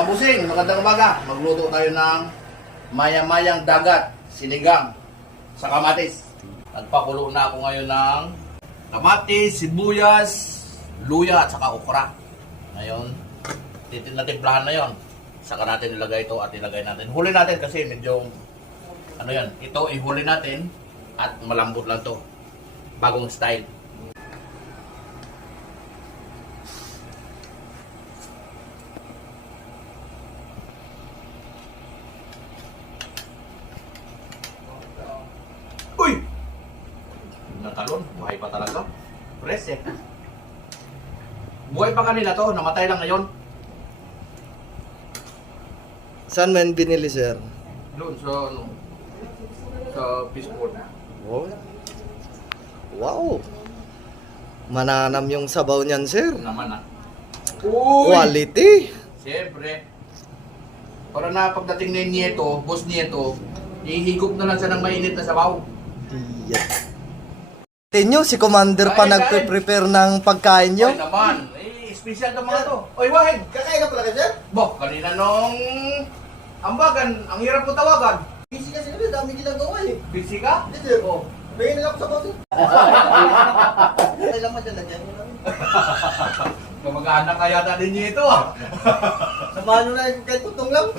Kabusing, magandang umaga. Magluto tayo ng maya-mayang dagat, sinigang sa kamatis. Nagpakulo na ako ngayon ng kamatis, sibuyas, luya at saka okra. Ngayon, natimplahan na yon. Saka natin ilagay ito at ilagay natin. Huli natin kasi medyo, ano yan, ito ihuli natin at malambot lang to. Bagong style. Uy! Natalon, buhay pa talaga. Fresh eh. Buhay pa kanina to, namatay lang ngayon. Saan man binili, sir? Doon sa ano, sa Fishport. Oh. Wow! Mananam yung sabaw niyan, sir. Naman ah. Quality! Siyempre. Para na pagdating ni Nieto, boss Nieto, ihigop na lang siya ng mainit na sabaw. Yeah. Tinyo, si Commander pa Kain, nagpe-prepare ng pagkain nyo? Ay naman, special ka mga to. Oy, Wahid, Kakain ka pala ka, sir? Bo, kanina nung ambagan, ang hirap ko tawagan. Busy kasi kami, dami ginagawa eh. Busy ka? Hindi, sir. Oh. Pahingin nila ako sa bote. Ay lang madyan, lagyan nyo lang. Kamag-anak kaya na din niyo ito ah. Samahan nyo na yung kahit tutong lang.